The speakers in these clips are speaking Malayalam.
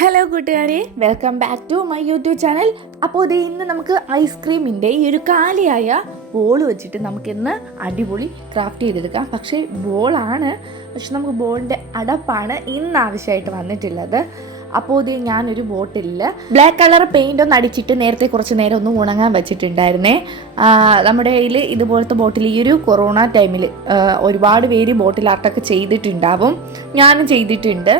ഹലോ കൂട്ടുകാരെ. Welcome back to my YouTube channel അപ്പോൾ ഇത് ഇന്ന് നമുക്ക് ഐസ്ക്രീമിന്റെ ഈ ഒരു കാലിയായ ബോൾ വെച്ചിട്ട് നമുക്ക് ഇന്ന് അടിപൊളി ക്രാഫ്റ്റ് ചെയ്തെടുക്കാം. പക്ഷേ ബോളാണ് പക്ഷെ നമുക്ക് ബോളിന്റെ അടപ്പാണ് ഇന്ന് ആവശ്യമായിട്ട് വന്നിട്ടുള്ളത്. അപ്പോൾ ഇത് ഞാനൊരു ബോട്ടിലിൽ ബ്ലാക്ക് കളർ പെയിന്റ് ഒന്ന് അടിച്ചിട്ട് നേരത്തെ കുറച്ച് നേരം ഒന്ന് ഉണങ്ങാൻ വെച്ചിട്ടുണ്ടായിരുന്നേ. നമ്മുടെ കയ്യിൽ ഇതുപോലത്തെ ബോട്ടിൽ ഈ ഒരു കൊറോണ ടൈമിൽ ഒരുപാട് പേര് ബോട്ടിൽ ആർട്ടൊക്കെ ചെയ്തിട്ടുണ്ടാവും. ഞാനും ചെയ്തിട്ടുണ്ട്.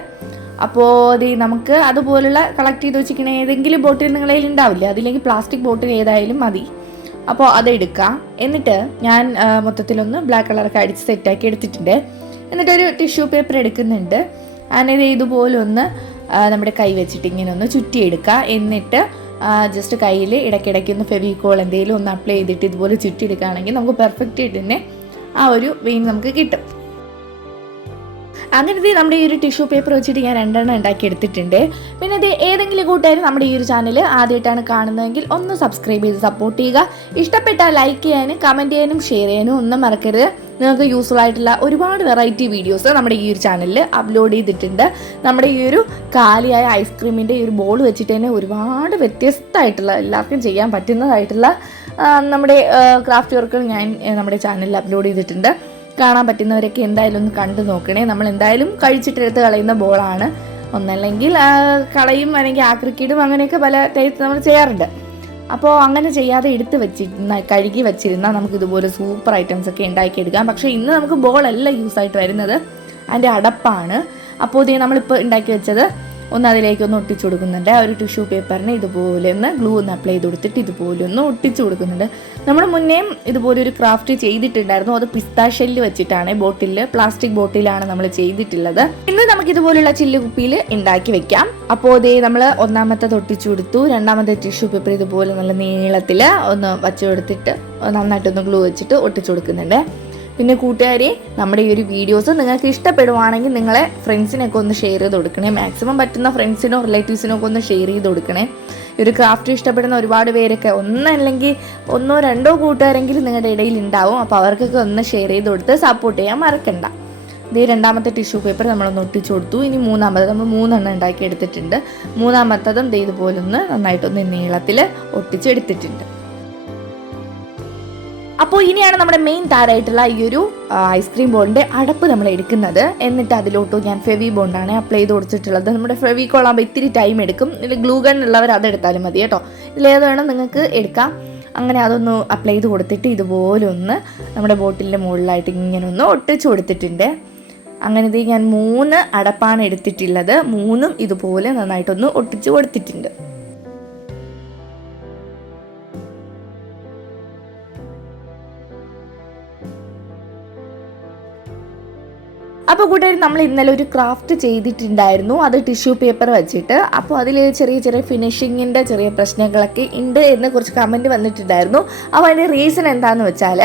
അപ്പോൾ അത് നമുക്ക് അതുപോലുള്ള കളക്ട് ചെയ്ത് വെച്ചിരിക്കുന്ന ഏതെങ്കിലും ബോട്ടിൽ കയ്യിൽ ഉണ്ടാവില്ലേ? അതില്ലെങ്കിൽ പ്ലാസ്റ്റിക് ബോട്ടിൽ ഏതായാലും മതി. അപ്പോൾ അതെടുക്കുക എന്നിട്ട് ഞാൻ മൊത്തത്തിലൊന്ന് ബ്ലാക്ക് കളറൊക്കെ അടിച്ച് സെറ്റാക്കി എടുത്തിട്ടുണ്ട്. എന്നിട്ടൊരു ടിഷ്യൂ പേപ്പർ എടുക്കുന്നുണ്ട്. ഞാനിത് ഇതുപോലെ ഒന്ന് നമ്മുടെ കൈ വെച്ചിട്ട് ഇങ്ങനെ ഒന്ന് ചുറ്റിയെടുക്കുക എന്നിട്ട് ജസ്റ്റ് കയ്യിൽ ഇടയ്ക്കിടയ്ക്ക് ഒന്ന് ഫെവിക്കോൾ എന്തെങ്കിലും ഒന്ന് അപ്ലൈ ചെയ്തിട്ട് ഇതുപോലെ ചുറ്റിയെടുക്കുകയാണെങ്കിൽ നമുക്ക് പെർഫെക്റ്റ് ആയിട്ട് തന്നെ ആ ഒരു വെയിൻ നമുക്ക് കിട്ടും. അങ്ങനത്തെ നമ്മുടെ ഈ ഒരു ടിഷ്യൂ പേപ്പർ വെച്ചിട്ട് ഞാൻ രണ്ടെണ്ണം ഉണ്ടാക്കി എടുത്തിട്ടുണ്ട്. പിന്നെ ഇത് ഏതെങ്കിലും കൂട്ടുകാർ നമ്മുടെ ഈ ഒരു ചാനൽ ആദ്യമായിട്ടാണ് കാണുന്നതെങ്കിൽ ഒന്ന് സബ്സ്ക്രൈബ് ചെയ്ത് സപ്പോർട്ട് ചെയ്യുക. ഇഷ്ടപ്പെട്ടാൽ ലൈക്ക് ചെയ്യാനും കമന്റ് ചെയ്യാനും ഷെയർ ചെയ്യാനും ഒന്നും മറക്കരുത്. നിങ്ങൾക്ക് യൂസ്ഫുൾ ആയിട്ടുള്ള ഒരുപാട് വെറൈറ്റി വീഡിയോസ് നമ്മുടെ ഈ ഒരു ചാനലിൽ അപ്ലോഡ് ചെയ്തിട്ടുണ്ട്. നമ്മുടെ ഈ ഒരു കാലിയായ ഐസ്ക്രീമിന്റെ ഈ ഒരു ബോൾ വെച്ചിട്ട് തന്നെ ഒരുപാട് വ്യത്യസ്തമായിട്ടുള്ള എല്ലാവർക്കും ചെയ്യാൻ പറ്റുന്നതായിട്ടുള്ള നമ്മുടെ ക്രാഫ്റ്റ് വർക്കുകൾ ഞാൻ നമ്മുടെ ചാനലിൽ അപ്ലോഡ് ചെയ്തിട്ടുണ്ട്. കാണാൻ പറ്റുന്നവരൊക്കെ എന്തായാലും ഒന്ന് കണ്ടു നോക്കണേ. നമ്മൾ എന്തായാലും കഴിച്ചിട്ടെടുത്ത് കളയുന്ന ബോളാണ്. ഒന്നല്ലെങ്കിൽ കളയും അല്ലെങ്കിൽ ആക്രിക്കിടും അങ്ങനെയൊക്കെ പല ടൈപ്പ് നമ്മൾ ചെയ്യാറുണ്ട്. അപ്പോൾ അങ്ങനെ ചെയ്യാതെ എടുത്ത് വെച്ചിരുന്ന കഴുകി വെച്ചിരുന്നാൽ നമുക്ക് ഇതുപോലെ സൂപ്പർ ഐറ്റംസ് ഒക്കെ ഉണ്ടാക്കിയെടുക്കാം. പക്ഷേ ഇന്ന് നമുക്ക് ബോളല്ല യൂസ് ആയിട്ട് വരുന്നത്. അതിന്റെ അടപ്പാണ്. അപ്പോൾ ഇത് നമ്മളിപ്പോൾ ഉണ്ടാക്കി വെച്ചത് ഒന്ന് അതിലേക്ക് ഒന്ന് ഒട്ടിച്ചു കൊടുക്കുന്നുണ്ട്. ആ ഒരു ടിഷ്യൂ പേപ്പറിന് ഇതുപോലെ ഒന്ന് ഗ്ലൂ ഒന്ന് അപ്ലൈ ചെയ്ത് കൊടുത്തിട്ട് ഇതുപോലെ ഒന്ന് ഒട്ടിച്ചു കൊടുക്കുന്നുണ്ട്. നമ്മൾ മുന്നേയും ഇതുപോലെ ഒരു ക്രാഫ്റ്റ് ചെയ്തിട്ടുണ്ടായിരുന്നു. അത് പിസ്താ ഷെല്ല് വെച്ചിട്ടാണ്. ബോട്ടിലിൽ പ്ലാസ്റ്റിക് ബോട്ടിലാണ് നമ്മൾ ചെയ്തിട്ടുള്ളത്. ഇന്ന് നമുക്ക് ഇതുപോലുള്ള ചില്ല് കുപ്പിയിൽ ഉണ്ടാക്കി വെക്കാം. അപ്പോൾ ഇതേ നമ്മൾ ഒന്നാമത്തെ തൊട്ടിച്ചു കൊടുത്തു. രണ്ടാമത്തെ ടിഷ്യൂ പേപ്പർ ഇതുപോലെ നല്ല നീളത്തിൽ ഒന്ന് വച്ചു കൊടുത്തിട്ട് നന്നായിട്ടൊന്ന് ഗ്ലൂ വെച്ചിട്ട് ഒട്ടിച്ചു കൊടുക്കുന്നുണ്ട്. പിന്നെ കൂട്ടുകാരെ നമ്മുടെ ഈ ഒരു വീഡിയോസ് നിങ്ങൾക്ക് ഇഷ്ടപ്പെടുവാണെങ്കിൽ നിങ്ങളെ ഫ്രണ്ട്സിനൊക്കെ ഒന്ന് ഷെയർ ചെയ്ത് കൊടുക്കണേ. മാക്സിമം പറ്റുന്ന ഫ്രണ്ട്സിനോ റിലേറ്റീവ്സിനോ ഒക്കെ ഒന്ന് ഷെയർ ചെയ്ത് കൊടുക്കണേ. ഈ ഒരു ക്രാഫ്റ്റ് ഇഷ്ടപ്പെടുന്ന ഒരുപാട് പേരൊക്കെ ഒന്നല്ലെങ്കിൽ ഒന്നോ രണ്ടോ കൂട്ടുകാരെങ്കിലും നിങ്ങളുടെ ഇടയിൽ ഉണ്ടാവും. അപ്പോൾ അവർക്കൊക്കെ ഒന്ന് ഷെയർ ചെയ്ത് കൊടുത്ത് സപ്പോർട്ട് ചെയ്യാൻ മറക്കണ്ട. ഇതേ രണ്ടാമത്തെ ടിഷ്യൂ പേപ്പർ നമ്മളൊന്ന് ഒട്ടിച്ചു കൊടുത്തു. ഇനി മൂന്നാമത് നമ്മൾ മൂന്നെണ്ണം ഉണ്ടാക്കി എടുത്തിട്ടുണ്ട്. മൂന്നാമത്തതും ദേ ഇതുപോലെ ഒന്ന് നന്നായിട്ടൊന്ന് നീളത്തിൽ ഒട്ടിച്ചെടുത്തിട്ടുണ്ട് അപ്പോൾ ഇനിയാണ് നമ്മുടെ മെയിൻ താരമായിട്ടുള്ള ഈ ഒരു ഐസ്ക്രീം ബോളിന്റെ അടപ്പ് നമ്മൾ എടുക്കുന്നത്. എന്നിട്ട് അതിലോട്ട് ഞാൻ ഫെവി ബോണ്ടാണ് അപ്ലൈ ചെയ്ത് കൊടുത്തിട്ടുള്ളത്. നമ്മുടെ ഫെവി കൊള്ളാകുമ്പോൾ ഇത്തിരി ടൈം എടുക്കും. ഇതിൽ ഗ്ലൂ ഗൺ ഉള്ളവർ അതെടുത്താലും മതി കേട്ടോ. ഇതിലേത് വേണം നിങ്ങൾക്ക് എടുക്കാം. അങ്ങനെ അതൊന്ന് അപ്ലൈ ചെയ്ത് കൊടുത്തിട്ട് ഇതുപോലെ ഒന്ന് നമ്മുടെ ബോട്ടിലിന്റെ മുകളിലായിട്ട് ഇങ്ങനെ ഒന്ന് ഒട്ടിച്ച് കൊടുത്തിട്ടുണ്ട്. അങ്ങനെ ഇത് ഞാൻ മൂന്ന് അടപ്പാണ് എടുത്തിട്ടുള്ളത്. മൂന്നും ഇതുപോലെ നന്നായിട്ടൊന്ന് ഒട്ടിച്ച് കൊടുത്തിട്ടുണ്ട്. അപ്പോൾ കൂട്ടുകാർ നമ്മൾ ഇന്നലെ ഒരു ക്രാഫ്റ്റ് ചെയ്തിട്ടുണ്ടായിരുന്നു. അത് ടിഷ്യൂ പേപ്പർ വെച്ചിട്ട്. അപ്പോൾ അതിൽ ചെറിയ ചെറിയ ഫിനിഷിങ്ങിന്റെ ചെറിയ പ്രശ്നങ്ങളൊക്കെ ഉണ്ട് എന്ന് കുറച്ച് കമന്റ് വന്നിട്ടുണ്ടായിരുന്നു. അപ്പോൾ അതിന്റെ റീസൺ എന്താണെന്ന് വെച്ചാൽ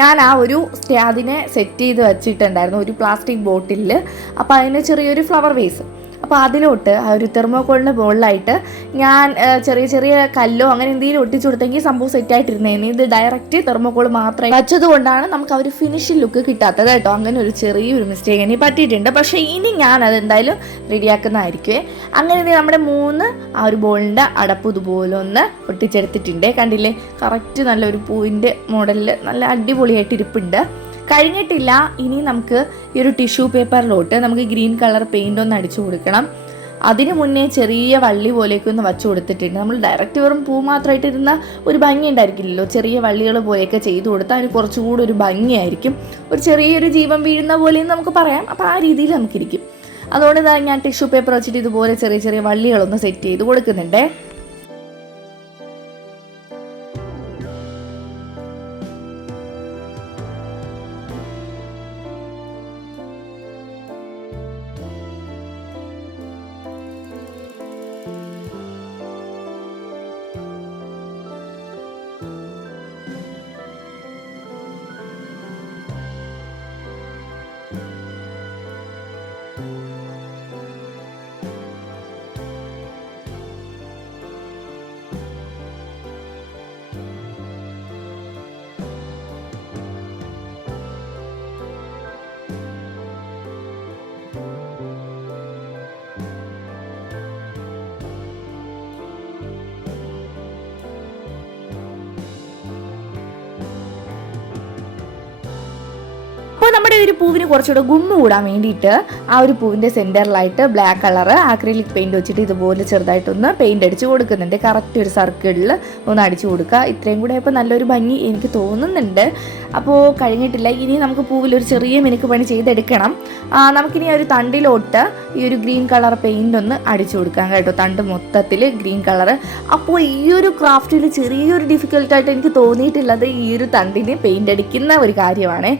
ഞാൻ ആ ഒരു സ്റ്റാദിനെ സെറ്റ് ചെയ്ത് വെച്ചിട്ടുണ്ടായിരുന്നു ഒരു പ്ലാസ്റ്റിക് ബോട്ടിലിൽ അപ്പോൾ അതിന് ചെറിയൊരു ഫ്ലവർ വേസ് അപ്പോൾ അതിലോട്ട് ആ ഒരു തെർമോക്കോളിന്റെ മുകളിലായിട്ട് ഞാൻ ചെറിയ ചെറിയ കല്ലോ അങ്ങനെ എന്തെങ്കിലും ഒട്ടിച്ചു കൊടുത്തെങ്കിൽ സംഭവം സെറ്റായിട്ടിരുന്നേനെ ഇത് ഡയറക്റ്റ് തെർമോക്കോൾ മാത്രമേ വച്ചതുകൊണ്ടാണ് നമുക്ക് ആ ഒരു ഫിനിഷിംഗ് ലുക്ക് കിട്ടാത്തത് കേട്ടോ. അങ്ങനെ ഒരു ചെറിയൊരു മിസ്റ്റേക്ക് എനിക്ക് പറ്റിയിട്ടുണ്ട്. പക്ഷേ ഇനി ഞാൻ അത് എന്തായാലും റെഡിയാക്കുന്നതായിരിക്കുമേ അങ്ങനെ നമ്മുടെ മൂന്ന് ആ ഒരു ബോളിന്റെ അടപ്പ് ഇതുപോലെ ഒന്ന് ഒട്ടിച്ചെടുത്തിട്ടുണ്ട്. കണ്ടില്ലേ? കറക്റ്റ് നല്ലൊരു പൂവിന്റെ മോഡലിൽ നല്ല അടിപൊളിയായിട്ട് ഇരിപ്പുണ്ട് കഴിഞ്ഞിട്ടില്ല. ഇനി നമുക്ക് ഈ ഒരു ടിഷ്യൂ പേപ്പറിലോട്ട് നമുക്ക് ഗ്രീൻ കളർ പെയിന്റ് ഒന്ന് അടിച്ചു കൊടുക്കണം. അതിനു മുന്നേ ചെറിയ വള്ളി പോലെയൊക്കെ ഒന്ന് വച്ചു കൊടുത്തിട്ടുണ്ട്. നമ്മൾ ഡയറക്റ്റ് വെറും പൂ മാത്രമായിട്ട് ഇരുന്ന ഒരു ഭംഗി ഉണ്ടായിരിക്കില്ലല്ലോ. ചെറിയ വള്ളികൾ പോലെയൊക്കെ ചെയ്തു കൊടുത്താൽ അതിന് കുറച്ചുകൂടി ഒരു ഭംഗിയായിരിക്കും. ഒരു ചെറിയൊരു ജീവൻ വീഴുന്ന പോലെയും നമുക്ക് പറയാം. അപ്പോൾ ആ രീതിയിൽ നമുക്കിരിക്കും. അതുകൊണ്ട് ഞാൻ ടിഷ്യൂ പേപ്പർ വെച്ചിട്ട് ഇതുപോലെ ചെറിയ ചെറിയ വള്ളികളൊന്ന് സെറ്റ് ചെയ്ത് കൊടുക്കുന്നുണ്ടേ. നമ്മുടെ ഒരു പൂവിന് കുറച്ചുകൂടെ ഗുമ്മ കൂടാൻ വേണ്ടിയിട്ട് ആ ഒരു പൂവിന്റെ സെന്ററിലായിട്ട് ബ്ലാക്ക് കളർ ആക്രിലിക് പെയിന്റ് വെച്ചിട്ട് ഇതുപോലെ ചെറുതായിട്ടൊന്ന് പെയിന്റ് അടിച്ച് കൊടുക്കുന്നുണ്ട്. കറക്റ്റ് ഒരു സർക്കിളിൽ ഒന്ന് അടിച്ചു കൊടുക്കുക. ഇത്രയും കൂടെ ഇപ്പോൾ നല്ലൊരു ഭംഗി എനിക്ക് തോന്നുന്നുണ്ട്. അപ്പോൾ കഴിഞ്ഞിട്ടില്ല. ഇനി നമുക്ക് പൂവിൽ ഒരു ചെറിയ മിനുക്ക് പണി ചെയ്തെടുക്കണം. നമുക്കിനി ഒരു തണ്ടിലോട്ട് ഈ ഒരു ഗ്രീൻ കളർ പെയിന്റ് ഒന്ന് അടിച്ചു കൊടുക്കാം കേട്ടോ. തണ്ട് മൊത്തത്തിൽ ഗ്രീൻ കളർ അപ്പോൾ ഈ ഒരു ക്രാഫ്റ്റിൽ ചെറിയൊരു ഡിഫിക്കൽട്ടായിട്ട് എനിക്ക് തോന്നിയിട്ടുള്ളത് ഈ ഒരു തണ്ടിന് പെയിന്റ് അടിക്കുന്ന ഒരു കാര്യമാണ്.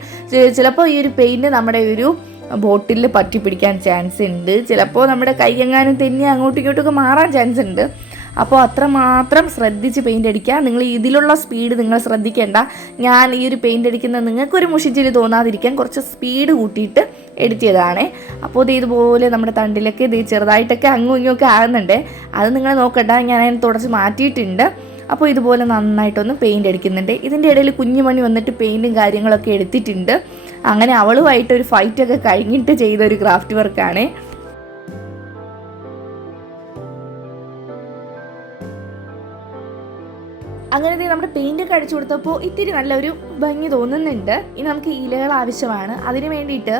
ചിലപ്പോൾ ഈ ഒരു പെയിന്റ് നമ്മുടെ ഒരു ബോട്ടിൽ പറ്റി പിടിക്കാൻ ചാൻസ് ഉണ്ട്. ചിലപ്പോൾ നമ്മുടെ കയ്യെങ്ങാനും തെന്നി അങ്ങോട്ടും ഇങ്ങോട്ടും ഒക്കെ മാറാൻ ചാൻസ് ഉണ്ട്. അപ്പോൾ അത്രമാത്രം ശ്രദ്ധിച്ച് പെയിന്റ് അടിക്കുക. നിങ്ങൾ ഇതിലുള്ള സ്പീഡ് നിങ്ങൾ ശ്രദ്ധിക്കേണ്ട. ഞാൻ ഈ ഒരു പെയിന്റ് അടിക്കുന്നത് നിങ്ങൾക്കൊരു മുഷിച്ചിരി തോന്നാതിരിക്കാൻ കുറച്ച് സ്പീഡ് കൂട്ടിയിട്ട് എഡിറ്റ് ചെയ്തതാണ് അപ്പോൾ ഇത് ഇതുപോലെ നമ്മുടെ തണ്ടിലൊക്കെ ഇത് ചെറുതായിട്ടൊക്കെ അങ്ങും ഇങ്ങും ഒക്കെ ആകുന്നുണ്ട്. അത് നിങ്ങൾ നോക്കണ്ട. ഞാൻ അതിന് തുടച്ച് മാറ്റിയിട്ടുണ്ട്. അപ്പോൾ ഇതുപോലെ നന്നായിട്ടൊന്ന് പെയിന്റ് അടിക്കുന്നുണ്ട്. ഇതിന്റെ ഇടയിൽ കുഞ്ഞുമണി വന്നിട്ട് പെയിന്റും കാര്യങ്ങളൊക്കെ എടുത്തിട്ടുണ്ട്. അങ്ങനെ അവളുമായിട്ട് ഒരു ഫൈറ്റൊക്കെ കഴിഞ്ഞിട്ട് ചെയ്ത ഒരു ക്രാഫ്റ്റ് വർക്കാണ് അങ്ങനെ നമ്മുടെ പെയിന്റ് ഒക്കെ അടിച്ചു കൊടുത്തപ്പോൾ ഇത്തിരി നല്ലൊരു ഭംഗി തോന്നുന്നുണ്ട്. ഇനി നമുക്ക് ഇലകൾ ആവശ്യമാണ്. അതിന് വേണ്ടിയിട്ട്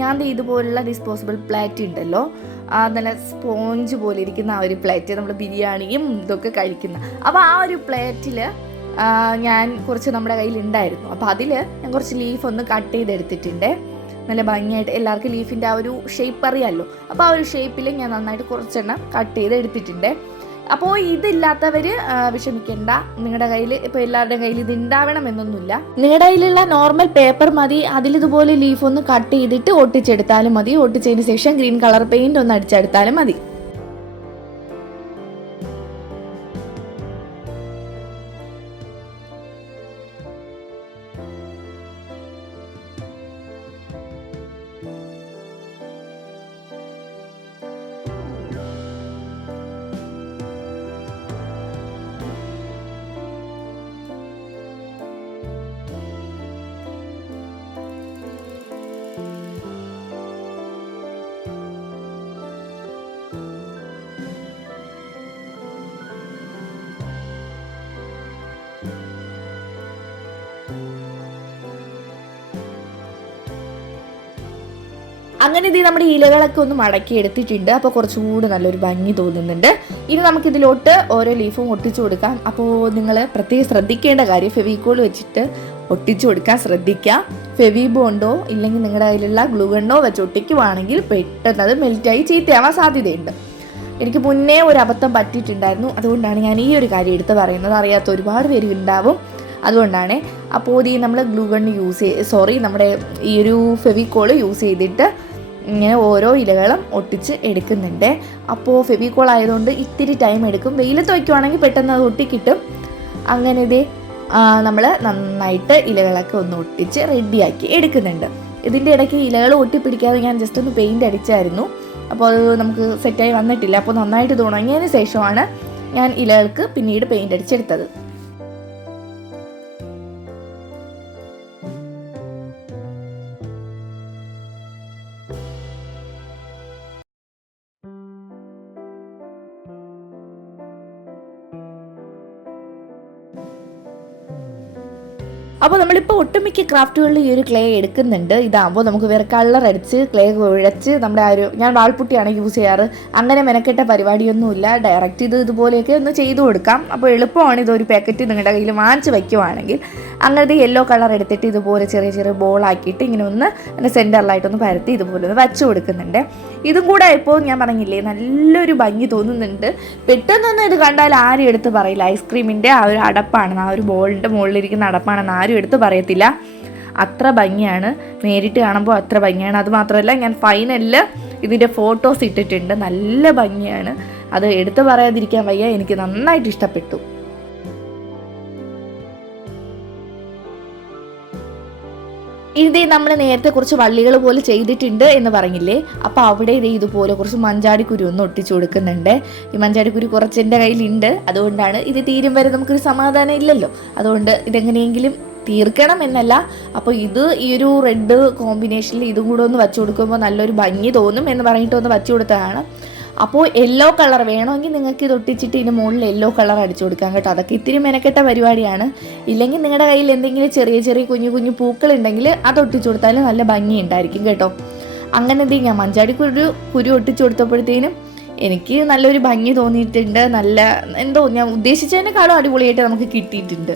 ഞാൻ ഇതുപോലുള്ള ഡിസ്പോസിബിൾ പ്ലേറ്റ് ഉണ്ടല്ലോ. ആ നല്ല സ്പോഞ്ച് പോലെ ഇരിക്കുന്ന ആ ഒരു പ്ലേറ്റ് നമ്മൾ ബിരിയാണിയും ഇതൊക്കെ കഴിക്കുന്ന. അപ്പോൾ ആ ഒരു പ്ലേറ്റിൽ ഞാൻ കുറച്ച് നമ്മുടെ കയ്യിൽ ഉണ്ടായിരുന്നു അപ്പോൾ അതിൽ ഞാൻ കുറച്ച് ലീഫ് ഒന്ന് കട്ട് ചെയ്തെടുത്തിട്ടുണ്ട്. നല്ല ഭംഗിയായിട്ട് എല്ലാവർക്കും ലീഫിന്റെ ആ ഒരു ഷേപ്പ് അറിയാമല്ലോ അപ്പോൾ ആ ഒരു ഷേപ്പിൽ ഞാൻ നന്നായിട്ട് കുറച്ചെണ്ണം കട്ട് ചെയ്ത് എടുത്തിട്ടുണ്ട് അപ്പോൾ ഇതില്ലാത്തവർ വിഷമിക്കേണ്ട. നിങ്ങളുടെ കയ്യിൽ ഇപ്പോൾ എല്ലാവരുടെയും കയ്യിൽ ഇത് ഉണ്ടാവണമെന്നൊന്നുമില്ല നിങ്ങളുടെ കയ്യിലുള്ള നോർമൽ പേപ്പർ മതി. അതിലിതുപോലെ ലീഫ് ഒന്ന് കട്ട് ചെയ്തിട്ട് ഒട്ടിച്ചെടുത്താലും മതി. ഒട്ടിച്ചതിന് ശേഷം ഗ്രീൻ കളർ പെയിന്റ് ഒന്ന് അടിച്ചെടുത്താലും മതി. അങ്ങനെ ഇത് നമ്മുടെ ഇലകളൊക്കെ ഒന്ന് മടക്കി എടുത്തിട്ടുണ്ട്. അപ്പോൾ കുറച്ചും കുറച്ചുകൂടി നല്ലൊരു ഭംഗി തോന്നുന്നുണ്ട്. ഇനി നമുക്കിതിലോട്ട് ഓരോ ലീഫും ഒട്ടിച്ചു കൊടുക്കാം. അപ്പോൾ നിങ്ങൾ പ്രത്യേകം ശ്രദ്ധിക്കേണ്ട കാര്യം ഫെവിക്കോൾ വെച്ചിട്ട് ഒട്ടിച്ചു കൊടുക്കാൻ ശ്രദ്ധിക്കുക ഫെവി ബോണ്ടോ ഇല്ലെങ്കിൽ നിങ്ങളുടെ കയ്യിലുള്ള ഗ്ലൂഗണ്ണോ വെച്ച് ഒട്ടിക്കുവാണെങ്കിൽ പെട്ടെന്ന് അത് മെൽറ്റായി ചീത്തയാവാൻ സാധ്യതയുണ്ട്. എനിക്ക് മുന്നേ ഒരു അബദ്ധം പറ്റിയിട്ടുണ്ടായിരുന്നു. അതുകൊണ്ടാണ് ഞാൻ ഈ ഒരു കാര്യം എടുത്ത് പറയുന്നത്. അറിയാത്ത ഒരുപാട് പേര് ഉണ്ടാവും. അതുകൊണ്ടാണ്. അപ്പോൾ ഈ നമ്മൾ ഗ്ലൂഗൺ യൂസ് ചെയ്ത് സോറി നമ്മുടെ ഈ ഒരു ഫെവിക്കോൾ യൂസ് ചെയ്തിട്ട് ഇങ്ങനെ ഓരോ ഇലകളും ഒട്ടിച്ച് എടുക്കുന്നുണ്ട്. അപ്പോൾ ഫെവിക്കോൾ ആയതുകൊണ്ട് ഇത്തിരി ടൈം എടുക്കും. വെയിലത്ത് വയ്ക്കുവാണെങ്കിൽ പെട്ടെന്ന് അത് ഒട്ടിക്കിട്ടും. അങ്ങനെ ഇതേ നമ്മൾ നന്നായിട്ട് ഇലകളൊക്കെ ഒന്ന് ഒട്ടിച്ച് റെഡിയാക്കി എടുക്കുന്നുണ്ട്. ഇതിന്റെ ഇടയ്ക്ക് ഇലകൾ ഒട്ടിപ്പിടിക്കാതെ ഞാൻ ജസ്റ്റ് ഒന്ന് പെയിന്റ് അടിച്ചായിരുന്നു. അപ്പോൾ അത് നമുക്ക് സെറ്റായി വന്നിട്ടില്ല. അപ്പോൾ നന്നായിട്ട് ഇത് ഉണങ്ങിയതിന് ശേഷമാണ് ഞാൻ ഇലകൾക്ക് പിന്നീട് പെയിന്റ് അടിച്ചെടുത്തത്. അപ്പോൾ നമ്മളിപ്പോൾ ഒട്ടുമിക്ക ക്രാഫ്റ്റുകളിൽ ഈ ഒരു ക്ലേ എടുക്കുന്നുണ്ട്. ഇതാകുമ്പോൾ നമുക്ക് വേറെ കളർ അടിച്ച് ക്ലേ കുഴച്ച് നമ്മുടെ ആ ഒരു ഞാൻ വാൾപുട്ടിയാണ് യൂസ് ചെയ്യാറ്. അങ്ങനെ മെനക്കെട്ട പരിപാടിയൊന്നുമില്ല. ഡയറക്റ്റ് ഇത് ഇതുപോലെയൊക്കെ ഒന്ന് ചെയ്തു കൊടുക്കാം. അപ്പോൾ എളുപ്പമാണ് ഇതൊരു പാക്കറ്റ് നിങ്ങളുടെ കയ്യിൽ വാങ്ങിച്ച് വയ്ക്കുവാണെങ്കിൽ അങ്ങനത്തെ യെല്ലോ കളർ എടുത്തിട്ട് ഇതുപോലെ ചെറിയ ചെറിയ ബോളാക്കിയിട്ട് ഇങ്ങനെ ഒന്ന് അതിന്റെ സെന്ററിലായിട്ടൊന്ന് പരത്തി ഇതുപോലെ ഒന്ന് വച്ചു കൊടുക്കുന്നുണ്ട്. ഇതും കൂടെ ഇപ്പോൾ ഞാൻ പറഞ്ഞില്ലേ നല്ലൊരു ഭംഗി തോന്നുന്നുണ്ട്. പെട്ടെന്നൊന്നും ഇത് കണ്ടാൽ ആരും എടുത്ത് പറയില്ല. ഐസ്ക്രീമിന്റെ ആ ഒരു അടപ്പാണെന്ന് ആ ഒരു ബോളിന്റെ മുകളിലിരിക്കുന്ന അടപ്പാണെന്ന് ആരും എടുത്ത് പറയത്തില്ല. അത്ര ഭംഗിയാണ്. നേരിട്ട് കാണുമ്പോൾ അത്ര ഭംഗിയാണ്. അത് മാത്രമല്ല ഞാൻ ഫൈനലിൽ ഇതിന്റെ ഫോട്ടോസ് ഇട്ടിട്ടുണ്ട്. നല്ല ഭംഗിയാണ്. അത് എടുത്തു പറയാതിരിക്കാൻ വയ്യ. എനിക്ക് നന്നായിട്ട് ഇഷ്ടപ്പെട്ടു. ഇത് നമ്മൾ നേരത്തെ കുറച്ച് വള്ളികൾ പോലെ ചെയ്തിട്ടുണ്ട് എന്ന് പറഞ്ഞില്ലേ? അപ്പോൾ അവിടെ ഇത് ഇതുപോലെ കുറച്ച് മഞ്ചാടിക്കുരു ഒന്ന് ഒട്ടിച്ചു കൊടുക്കുന്നുണ്ട്. ഈ മഞ്ചാടിക്കുരു കുറച്ച് എന്റെ കയ്യിലുണ്ട്. അതുകൊണ്ടാണ് ഇത് തീരും വരെ നമുക്കൊരു സമാധാനം ഇല്ലല്ലോ. അതുകൊണ്ട് ഇതെങ്ങനെയെങ്കിലും തീർക്കണം എന്നല്ല. അപ്പോൾ ഇത് ഈ ഒരു റെഡ് കോമ്പിനേഷനിൽ ഇതും കൂടെ ഒന്ന് വച്ചു കൊടുക്കുമ്പോൾ നല്ലൊരു ഭംഗി തോന്നും എന്ന് പറഞ്ഞിട്ട് ഒന്ന് വച്ചു കൊടുത്തതാണ്. അപ്പോൾ യെല്ലോ കളർ വേണമെങ്കിൽ നിങ്ങൾക്ക് ഇത് ഒട്ടിച്ചിട്ട് ഇതിന് മുകളിൽ യെല്ലോ കളർ അടിച്ചു കൊടുക്കാം കേട്ടോ. അതൊക്കെ ഇത്തിരി മെനക്കെട്ട പരിപാടിയാണ്. ഇല്ലെങ്കിൽ നിങ്ങളുടെ കയ്യിൽ എന്തെങ്കിലും ചെറിയ ചെറിയ കുഞ്ഞു കുഞ്ഞു പൂക്കൾ ഉണ്ടെങ്കിൽ അത് ഒട്ടിച്ചു കൊടുത്താൽ നല്ല ഭംഗി ഉണ്ടായിരിക്കും കേട്ടോ. അങ്ങനെ എന്ത് ഞാൻ മഞ്ചാടി കുരു കുരു ഒട്ടിച്ചു കൊടുത്തപ്പോഴത്തേനും എനിക്ക് നല്ലൊരു ഭംഗി തോന്നിയിട്ടുണ്ട്. നല്ല എന്തോ ഞാൻ ഉദ്ദേശിച്ചതിനേക്കാളും അടിപൊളിയായിട്ട് നമുക്ക് കിട്ടിയിട്ടുണ്ട്.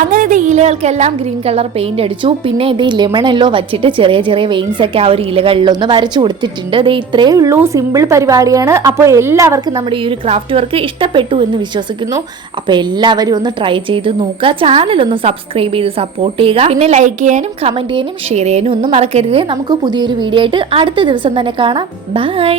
അങ്ങനെ ഇത് ഇലകൾക്കെല്ലാം ഗ്രീൻ കളർ പെയിന്റ് അടിച്ചു. പിന്നെ ഇത് ലെമൺ എല്ലോ വെച്ചിട്ട് ചെറിയ ചെറിയ വെയിൻസ് ഒക്കെ ആ ഒരു ഇലകളിലൊന്ന് വരച്ചു കൊടുത്തിട്ടുണ്ട്. ഇത് ഇത്രയേ ഉള്ളൂ. സിമ്പിൾ പരിപാടിയാണ്. അപ്പോൾ എല്ലാവർക്കും നമ്മുടെ ഈ ഒരു ക്രാഫ്റ്റ് വർക്ക് ഇഷ്ടപ്പെട്ടു എന്ന് വിശ്വസിക്കുന്നു. അപ്പോൾ എല്ലാവരും ഒന്ന് ട്രൈ ചെയ്ത് നോക്കുക. ചാനൽ ഒന്ന് സബ്സ്ക്രൈബ് ചെയ്ത് സപ്പോർട്ട് ചെയ്യുക. പിന്നെ ലൈക്ക് ചെയ്യാനും കമന്റ് ചെയ്യാനും ഷെയർ ചെയ്യാനും ഒന്നും മറക്കരുത്. നമുക്ക് പുതിയൊരു വീഡിയോ ആയിട്ട് അടുത്ത ദിവസം തന്നെ കാണാം. ബൈ